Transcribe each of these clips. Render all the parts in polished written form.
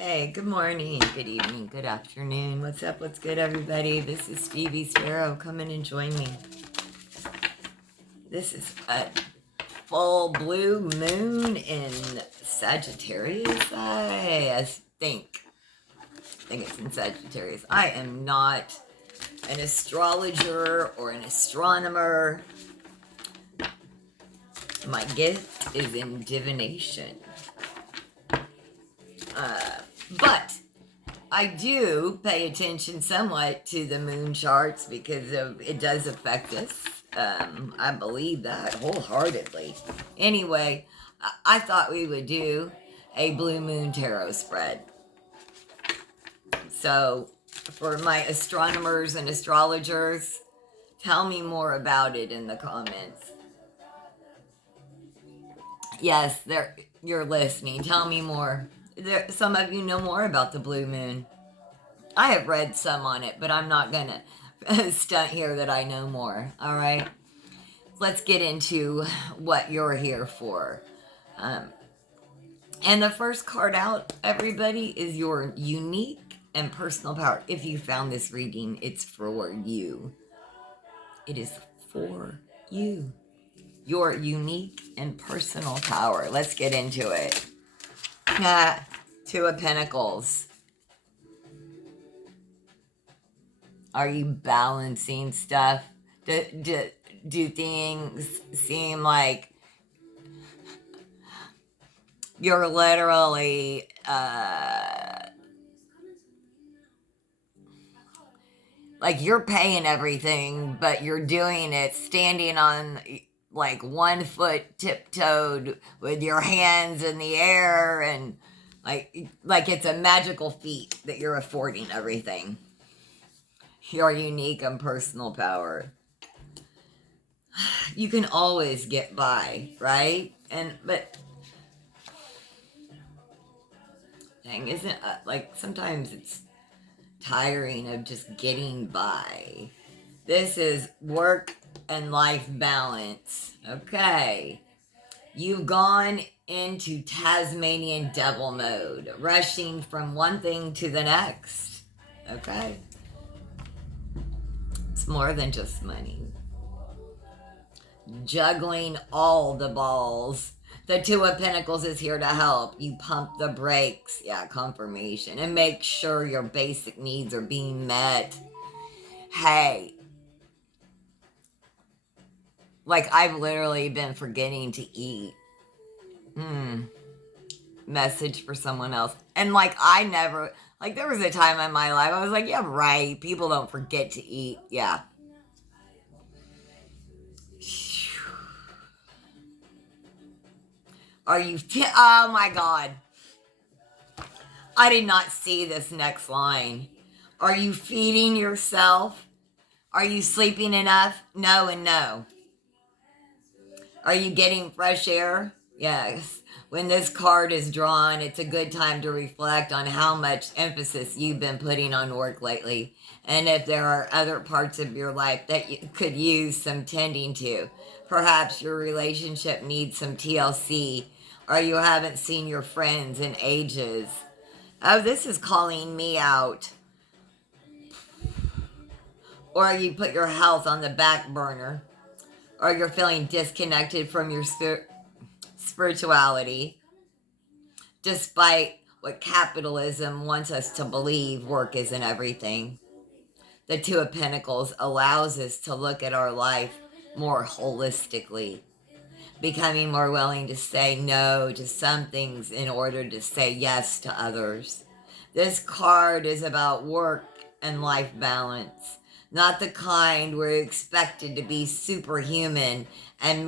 Hey, good morning, good evening, good afternoon. What's up? What's good, everybody? This is Stevie Sparrow. Come in and join me. This is a full blue moon in Sagittarius. I think it's in Sagittarius. I am not an astrologer or an astronomer. My gift is in divination. But I do pay attention somewhat to the moon charts because it does affect us. I believe that wholeheartedly. Anyway, I thought we would do a blue moon tarot spread. So, for my astronomers and astrologers, tell me more about it in the comments. Yes, you're listening. Tell me more. Some of you know more about the blue moon. I have read some on it, but I'm not gonna stunt here that I know more. All right, let's get into what you're here for. And the first card out, everybody, is your unique and personal power. If you found this reading, it's for you. It is for you. Your unique and personal power. Let's get into it. Two of Pentacles. Are you balancing stuff? Do things seem like you're literally like you're paying everything, but you're doing it standing on like 1 foot tiptoed with your hands in the air, and like it's a magical feat that you're affording everything. Your unique and personal power. You can always get by, right? But dang, isn't like sometimes it's tiring of just getting by. This is work and life balance. Okay. You've gone into Tasmanian devil mode, rushing from one thing to the next. Okay. It's more than just money. Juggling all the balls. The Two of Pentacles is here to help you pump the brakes. Yeah, confirmation. And make sure your basic needs are being met. Hey, like I've literally been forgetting to eat. Message for someone else. And like I never, like there was a time in my life I was like, yeah, right. People don't forget to eat. Yeah. Oh my God. I did not see this next line. Are you feeding yourself? Are you sleeping enough? No and no. Are you getting fresh air? Yes. When this card is drawn, it's a good time to reflect on how much emphasis you've been putting on work lately, and if there are other parts of your life that you could use some tending to. Perhaps your relationship needs some TLC, or you haven't seen your friends in ages. Oh, this is calling me out. Or you put your health on the back burner, or you're feeling disconnected from your spirituality, despite what capitalism wants us to believe work isn't everything. The Two of Pentacles allows us to look at our life more holistically, becoming more willing to say no to some things in order to say yes to others. This card is about work and life balance, not the kind where you're expected to be superhuman and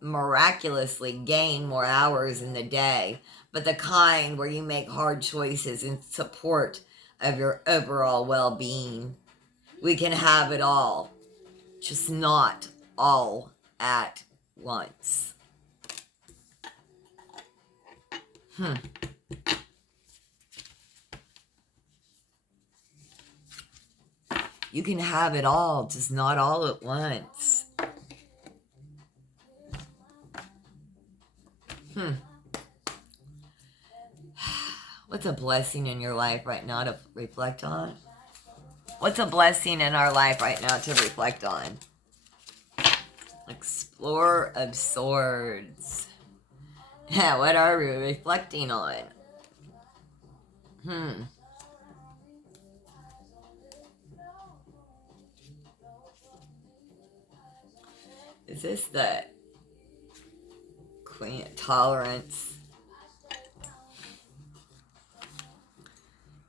miraculously gain more hours in the day, but the kind where you make hard choices in support of your overall well-being. We can have it all, just not all at once. You can have it all, just not all at once. What's a blessing in your life right now to reflect on? What's a blessing in our life right now to reflect on? Explorer of Swords. Yeah, what are we reflecting on? Is this the Queen of Tolerance?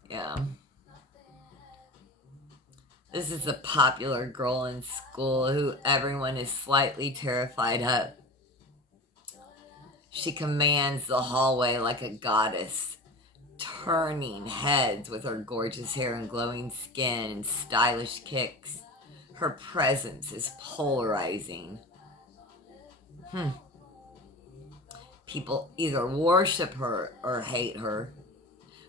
Yeah. This is a popular girl in school who everyone is slightly terrified of. She commands the hallway like a goddess, turning heads with her gorgeous hair and glowing skin and stylish kicks. Her presence is polarizing. People either worship her or hate her.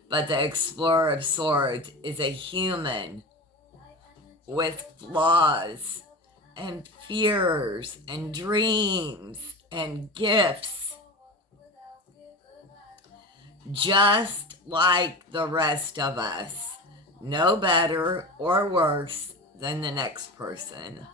But the Explorer of Swords is a human with flaws and fears and dreams and gifts, just like the rest of us, no better or worse than the next person.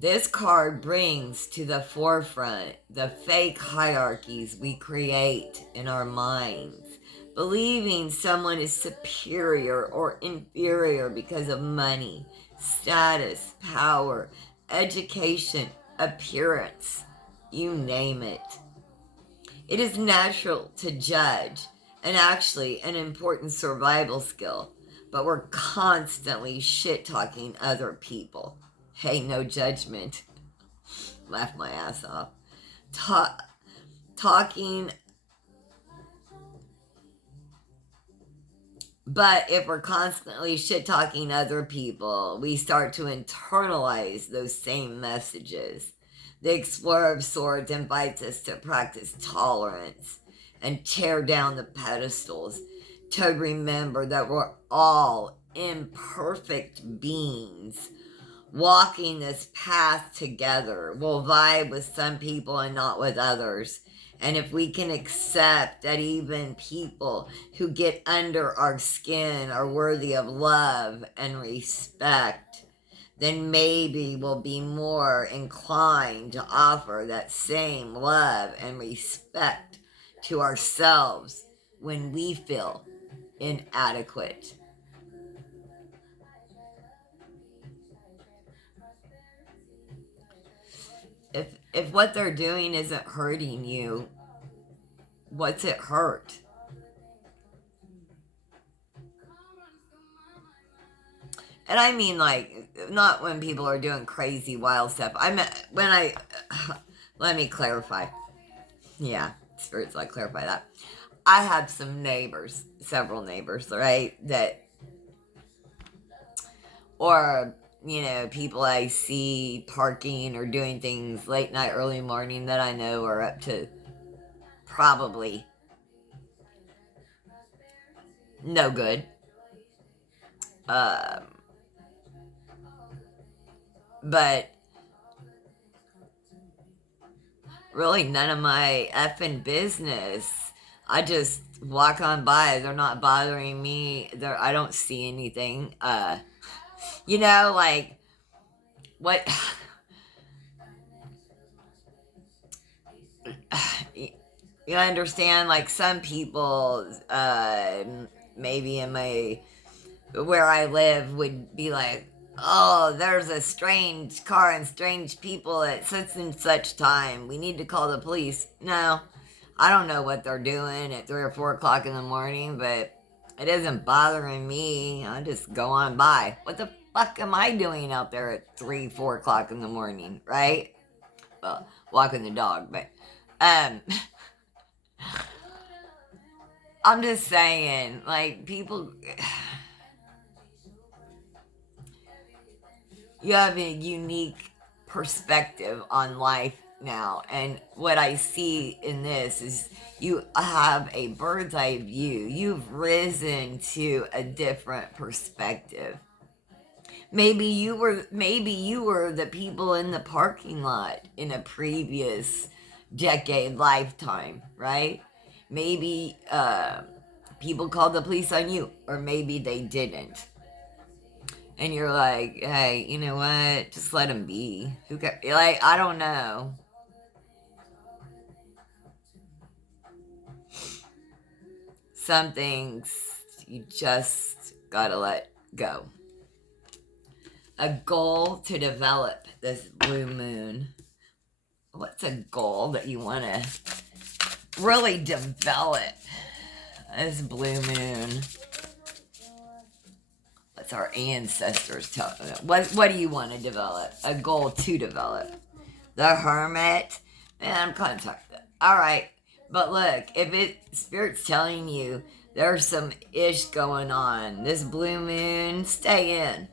This card brings to the forefront the fake hierarchies we create in our minds, believing someone is superior or inferior because of money, status, power, education, appearance, you name it. It is natural to judge, and actually an important survival skill, but we're constantly shit-talking other people. Hey, no judgment. Laugh my ass off. Talking. But if we're constantly shit talking other people, we start to internalize those same messages. The Explorer of Swords invites us to practice tolerance and tear down the pedestals, to remember that we're all imperfect beings walking this path together. We'll vibe with some people and not with others. And if we can accept that even people who get under our skin are worthy of love and respect, then maybe we'll be more inclined to offer that same love and respect to ourselves when we feel inadequate. If what they're doing isn't hurting you, what's it hurt? And I mean, like, not when people are doing crazy, wild stuff. I mean, let me clarify. Yeah, spirits, like, clarify that. I have some neighbors, several neighbors, right? Or, people I see parking or doing things late night, early morning that I know are up to probably no good. Um, but really none of my effing business. I just walk on by. They're not bothering me. I don't see anything. Like what you understand, like some people maybe in my where I live would be like, oh, there's a strange car and strange people at such and such time. We need to call the police. No, I don't know what they're doing at 3 or 4 o'clock in the morning, but it isn't bothering me. I just go on by. What the fuck am I doing out there at 3, 4 o'clock in the morning, right? Well, walking the dog, but um, I'm just saying, like, people. You have a unique perspective on life now. And what I see in this is you have a bird's eye view. You've risen to a different perspective. Maybe you were the people in the parking lot in a previous decade lifetime, right? Maybe people called the police on you, or maybe they didn't. And you're like, hey, you know what? Just let them be. Who ca- like I don't know. Some things you just gotta let go. A goal to develop this blue moon. What's a goal that you want to really develop this blue moon? What's our ancestors tell? What do you want to develop? A goal to develop. The Hermit. Man, I'm kind of all right. But look, if Spirit's telling you there's some ish going on, this blue moon, stay in.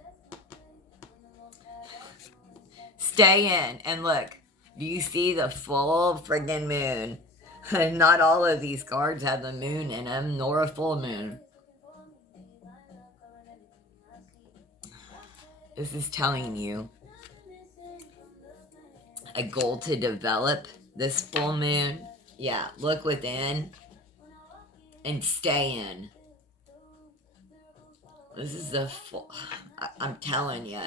Stay in. And look, do you see the full friggin' moon? Not all of these cards have the moon in them, nor a full moon. This is telling you a goal to develop this full moon. Yeah, look within and stay in. This is the full. I'm telling you.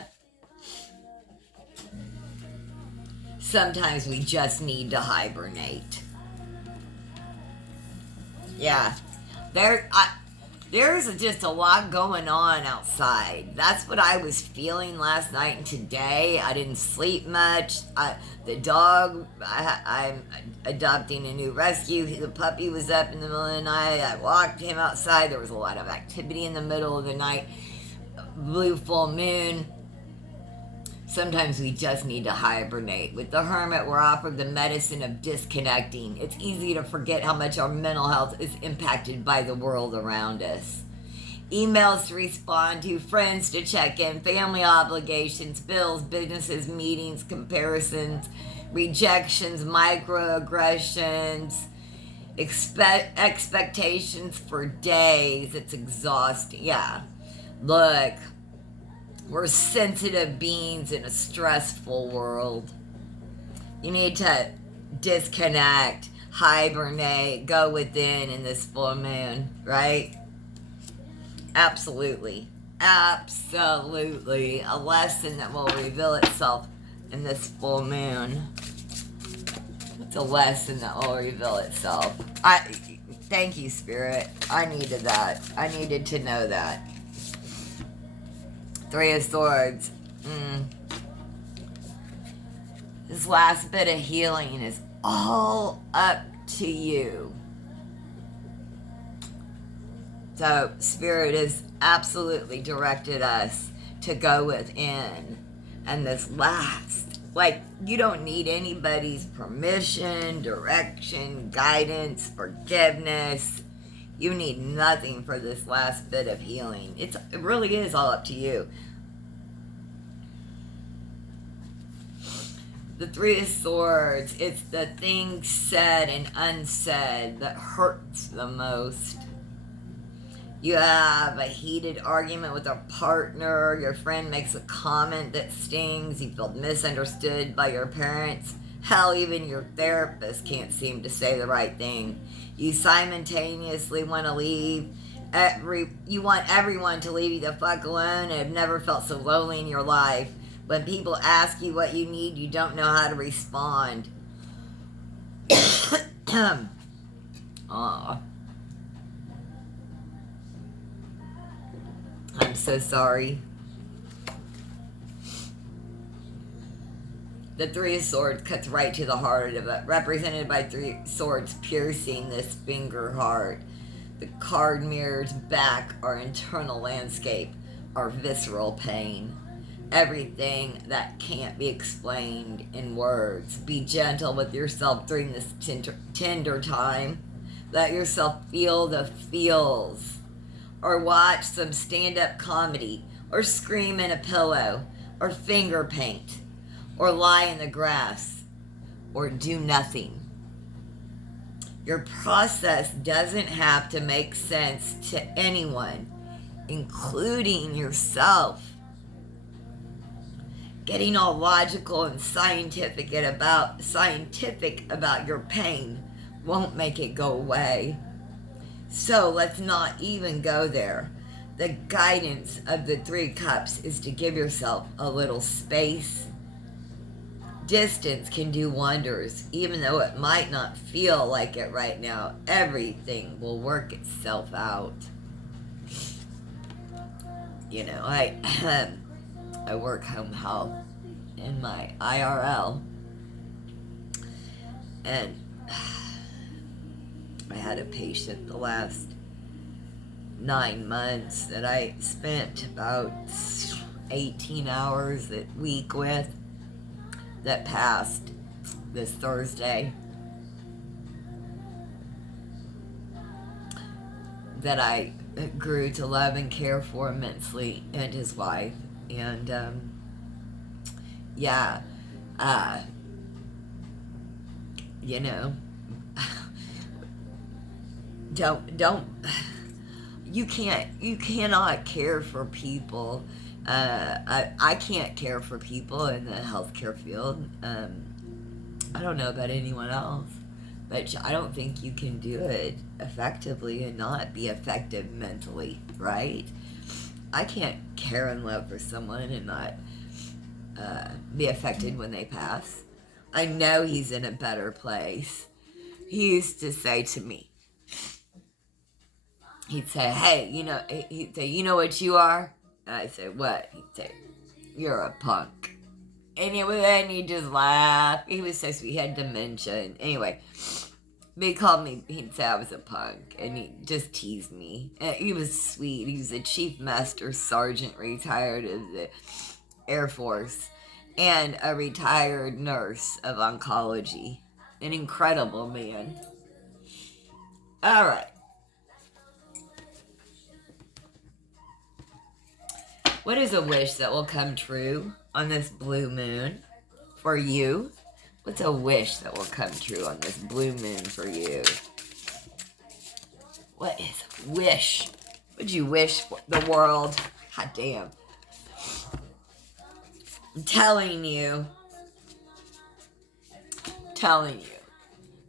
Sometimes we just need to hibernate. Yeah. There's just a lot going on outside. That's what I was feeling last night and today. I didn't sleep much. The dog, I'm adopting a new rescue. The puppy was up in the middle of the night. I walked him outside. There was a lot of activity in the middle of the night. Blue full moon. Sometimes we just need to hibernate. With the Hermit, we're offered the medicine of disconnecting. It's easy to forget how much our mental health is impacted by the world around us. Emails to respond to, friends to check in, family obligations, bills, businesses, meetings, comparisons, rejections, microaggressions, expectations for days. It's exhausting. Yeah. Look. We're sensitive beings in a stressful world. You need to disconnect, hibernate, go within in this full moon, right? Absolutely. Absolutely. A lesson that will reveal itself in this full moon. It's a lesson that will reveal itself. Thank you, Spirit. I needed that. I needed to know that. Three of Swords. This last bit of healing is all up to you. So Spirit has absolutely directed us to go within. And this last, you don't need anybody's permission, direction, guidance, forgiveness. You need nothing for this last bit of healing. It really is all up to you. The Three of Swords, it's the things said and unsaid that hurts the most. You have a heated argument with a partner. Your friend makes a comment that stings. You feel misunderstood by your parents. Hell, even your therapist can't seem to say the right thing. You simultaneously want to leave. You want everyone to leave you the fuck alone and have never felt so lonely in your life. When people ask you what you need, you don't know how to respond. Aw. I'm so sorry. The Three of Swords cuts right to the heart of it, represented by three swords piercing this finger heart. The card mirrors back our internal landscape, our visceral pain. Everything that can't be explained in words. Be gentle with yourself during this tender time. Let yourself feel the feels. Or watch some stand-up comedy. Or scream in a pillow. Or finger paint. Or lie in the grass. Or do nothing. Your process doesn't have to make sense to anyone, including yourself. getting all logical and scientific about your pain won't make it go away. So let's not even go there. The guidance of the 3 cups is to give yourself a little space. Distance can do wonders, even though it might not feel like it right now. Everything will work itself out. You know, I work home health in my IRL, and I had a patient the last 9 months that I spent about 18 hours a week with, that passed this Thursday, that I grew to love and care for immensely, and his wife. And yeah, you know, don't you cannot care for people. I can't care for people in the healthcare field. I don't know about anyone else, but I don't think you can do it effectively and not be effective mentally, right? I can't care and love for someone and not be affected when they pass. I know he's in a better place. He used to say to me, he'd say, hey, he'd say, you know what you are? And I'd say, what? He'd say, you're a punk. And he'd just laugh. He was so sweet. He had dementia. And anyway, he called me, he'd say I was a punk. And he just teased me. And he was sweet. He was a Chief Master Sergeant, retired of the Air Force, and a retired nurse of oncology. An incredible man. All right. What is a wish that will come true on this blue moon for you? What's a wish that will come true on this blue moon for you? What is a wish? Would you wish for the world? God damn. I'm telling you,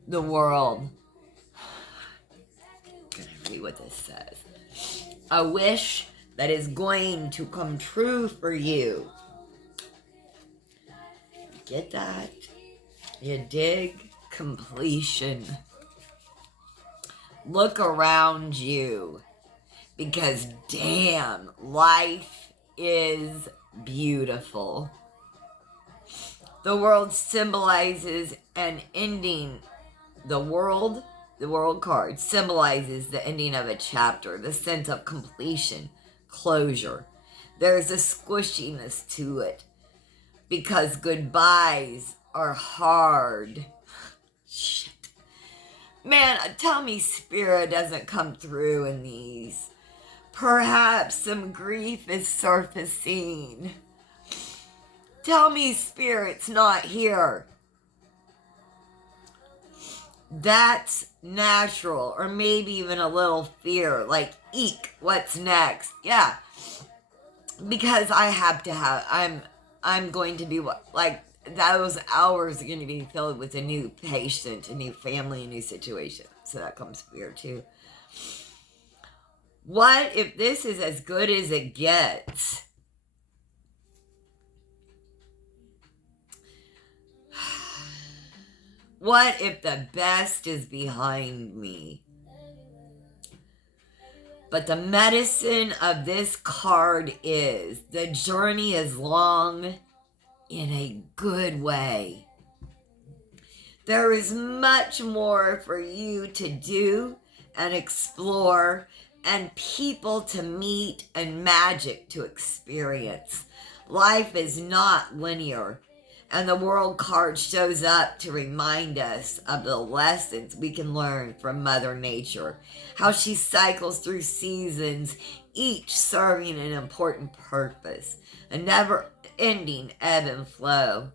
the world. I'm gonna read what this says. A wish that is going to come true for you. Get that? You dig? Completion. Look around you, because damn, life is beautiful. The world symbolizes an ending. The world card symbolizes the ending of a chapter, the sense of completion, closure. There's a squishiness to it, because goodbyes are hard. Shit. Man, tell me spirit doesn't come through in these. Perhaps some grief is surfacing. Tell me spirit's not here. That's natural, or maybe even a little fear, like, eek, what's next? Yeah, because I'm going to be, like, those hours are going to be filled with a new patient, a new family, a new situation. So that comes fear too. What if this is as good as it gets? What if the best is behind me? But the medicine of this card is the journey is long in a good way. There is much more for you to do and explore, and people to meet, and magic to experience. Life is not linear, and the world card shows up to remind us of the lessons we can learn from Mother Nature, how she cycles through seasons, each serving an important purpose, a never-ending ebb and flow.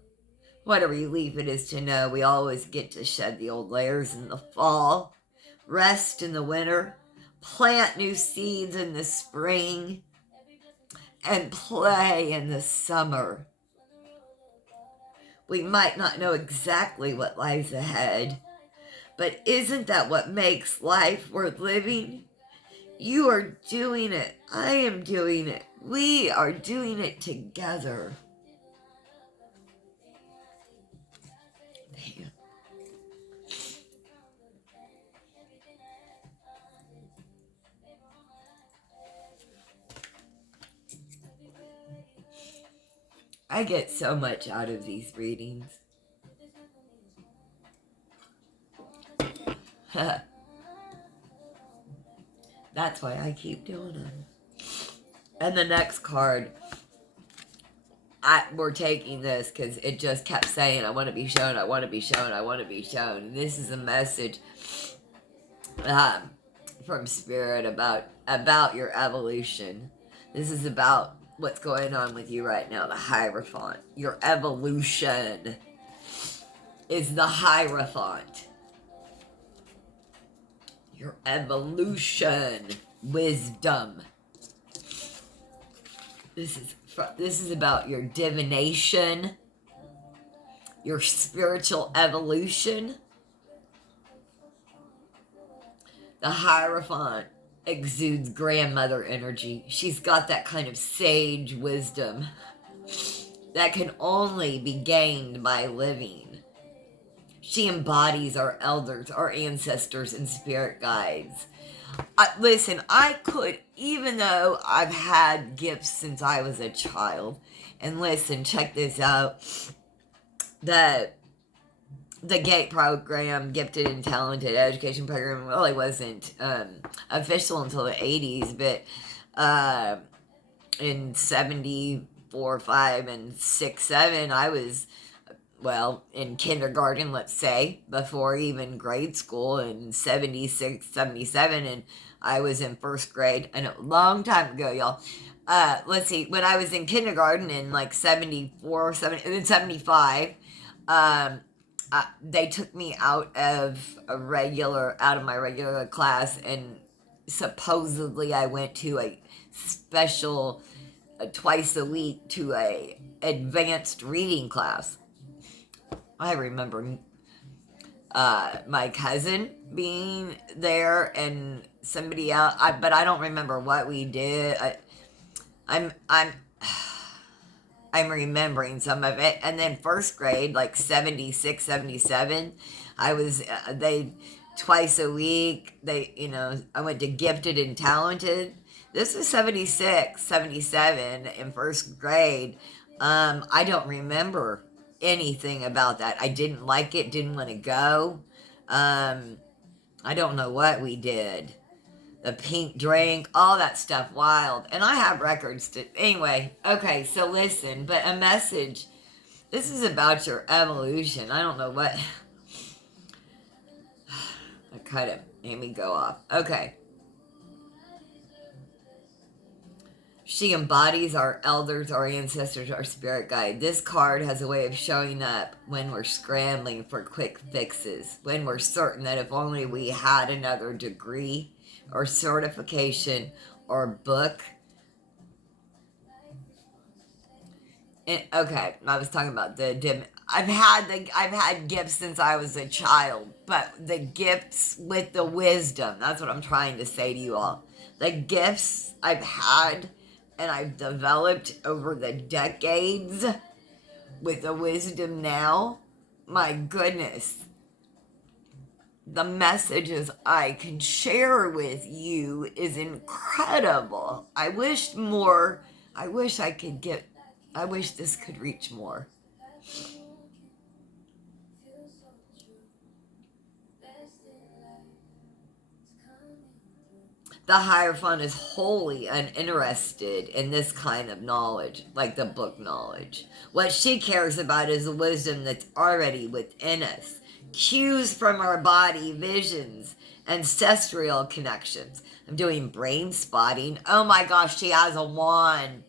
What a relief it is to know we always get to shed the old layers in the fall, rest in the winter, plant new seeds in the spring, and play in the summer. We might not know exactly what lies ahead, but isn't that what makes life worth living? You are doing it. I am doing it. We are doing it together. Damn. I get so much out of these readings. That's why I keep doing them. And the next card, we're taking this because it just kept saying, I want to be shown, I want to be shown, I want to be shown. And this is a message from Spirit about your evolution. This is about what's going on with you right now, the Hierophant. Your evolution is the Hierophant. Your evolution, wisdom. This is about your divination, your spiritual evolution. The Hierophant exudes grandmother energy. She's got that kind of sage wisdom that can only be gained by living. She embodies our elders, our ancestors, and spirit guides. Listen, I could, even though I've had gifts since I was a child, and listen, check this out. The GATE program, Gifted and Talented Education Program, really wasn't official until the 80s, but in 74, 5, and 6, 7, I was, well, in kindergarten, let's say, before even grade school in 76, 77, and I was in first grade, I know, a long time ago, y'all. Let's see, when I was in kindergarten in like 74, 75, they took me out of my regular class, and supposedly I went to a special twice a week to a advanced reading class. I remember my cousin being there and somebody else, but I don't remember what we did. I'm remembering some of it. And then first grade, like 76, 77, I was, twice a week, I went to Gifted and Talented. This was 76, 77 in first grade. I don't remember anything about that. I didn't like it, didn't want to go. I don't know what we did. The pink drink, all that stuff, wild. And I have records anyway, okay, so listen, but a message. This is about your evolution. I don't know what. I kind of made me go off. Okay. She embodies our elders, our ancestors, our spirit guide. This card has a way of showing up when we're scrambling for quick fixes, when we're certain that if only we had another degree or certification or book. Okay, I was talking about I've had gifts since I was a child, but the gifts with the wisdom, that's what I'm trying to say to you all. The gifts I've had and I've developed over the decades with the wisdom now, my goodness, the messages I can share with you is incredible. I wish this could reach more. The Hierophant is wholly uninterested in this kind of knowledge, like the book knowledge. What she cares about is the wisdom that's already within us. Cues from our body, visions, ancestral connections. I'm doing brain spotting. Oh my gosh, she has a wand.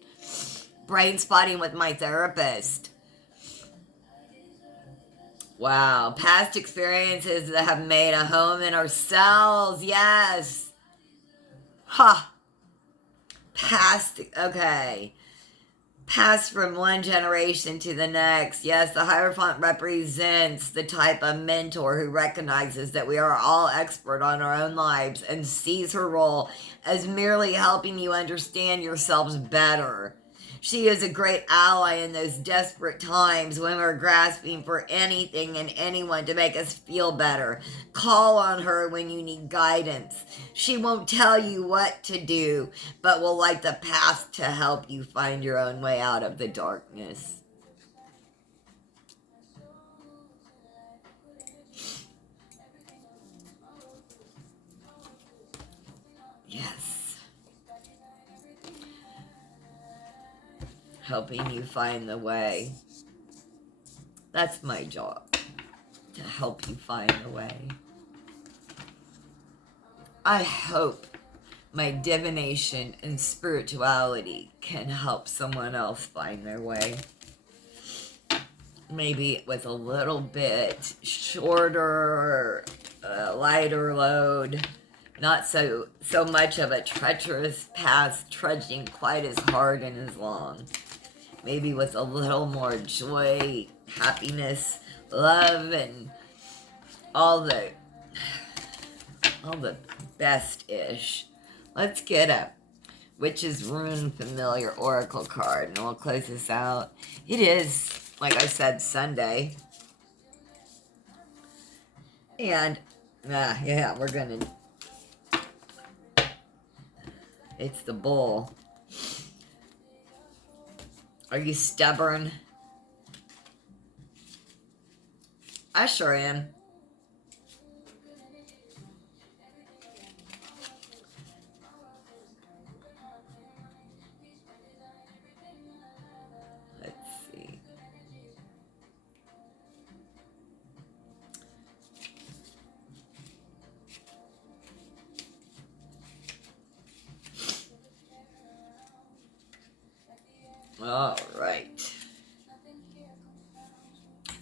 Brain spotting with my therapist. Wow, past experiences that have made a home in ourselves. Yes. Ha. Past, okay. Passed from one generation to the next. Yes, the Hierophant represents the type of mentor who recognizes that we are all expert on our own lives and sees her role as merely helping you understand yourselves better. She is a great ally in those desperate times when we're grasping for anything and anyone to make us feel better. Call on her when you need guidance. She won't tell you what to do, but will light the path to help you find your own way out of the darkness. Yes. Helping you find the way. That's my job, to help you find the way. I hope my divination and spirituality can help someone else find their way. Maybe with a little bit shorter, lighter load. Not so much of a treacherous path, trudging quite as hard and as long. Maybe with a little more joy, happiness, love, and all the best-ish. Let's get a Witch's Rune Familiar Oracle card, and we'll close this out. It is, like I said, Sunday. And, yeah, we're gonna... It's the Bull. Are you stubborn? I sure am. Let's see. All right.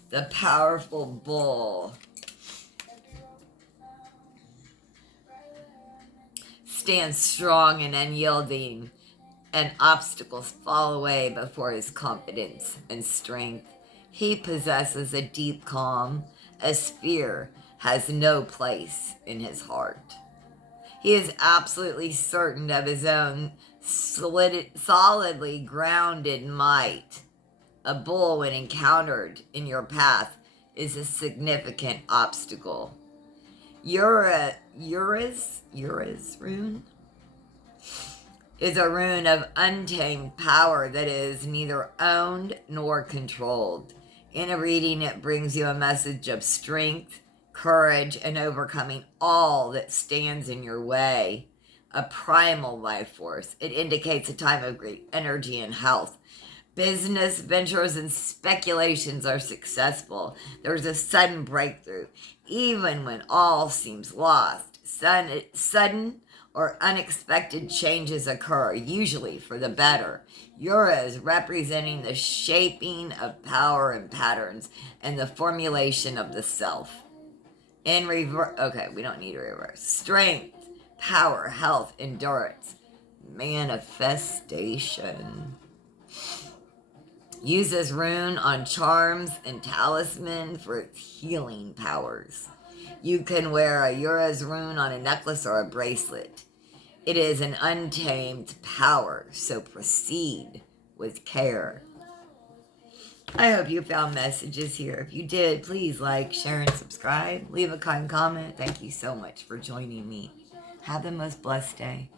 The powerful Bull stands strong and unyielding, and obstacles fall away before his confidence and strength. He possesses a deep calm, as fear has no place in his heart. He is absolutely certain of his own solidly grounded might. A bull, when encountered in your path, is a significant obstacle. Ura's rune is a rune of untamed power that is neither owned nor controlled. In a reading, it brings you a message of strength, courage, and overcoming all that stands in your way. A primal life force. It indicates a time of great energy and health. Business ventures and speculations are successful. There's a sudden breakthrough, even when all seems lost. Sudden or unexpected changes occur, usually for the better. Uras representing the shaping of power and patterns and the formulation of the self. In reverse, okay, we don't need a reverse. Strength, power, health, endurance, manifestation. Uses rune on charms and talisman for its healing powers. You can wear a Ura's rune on a necklace or a bracelet. It is an untamed power, so proceed with care. I hope you found messages here. If you did, please like, share, and subscribe. Leave a kind comment. Thank you so much for joining me. Have the most blessed day.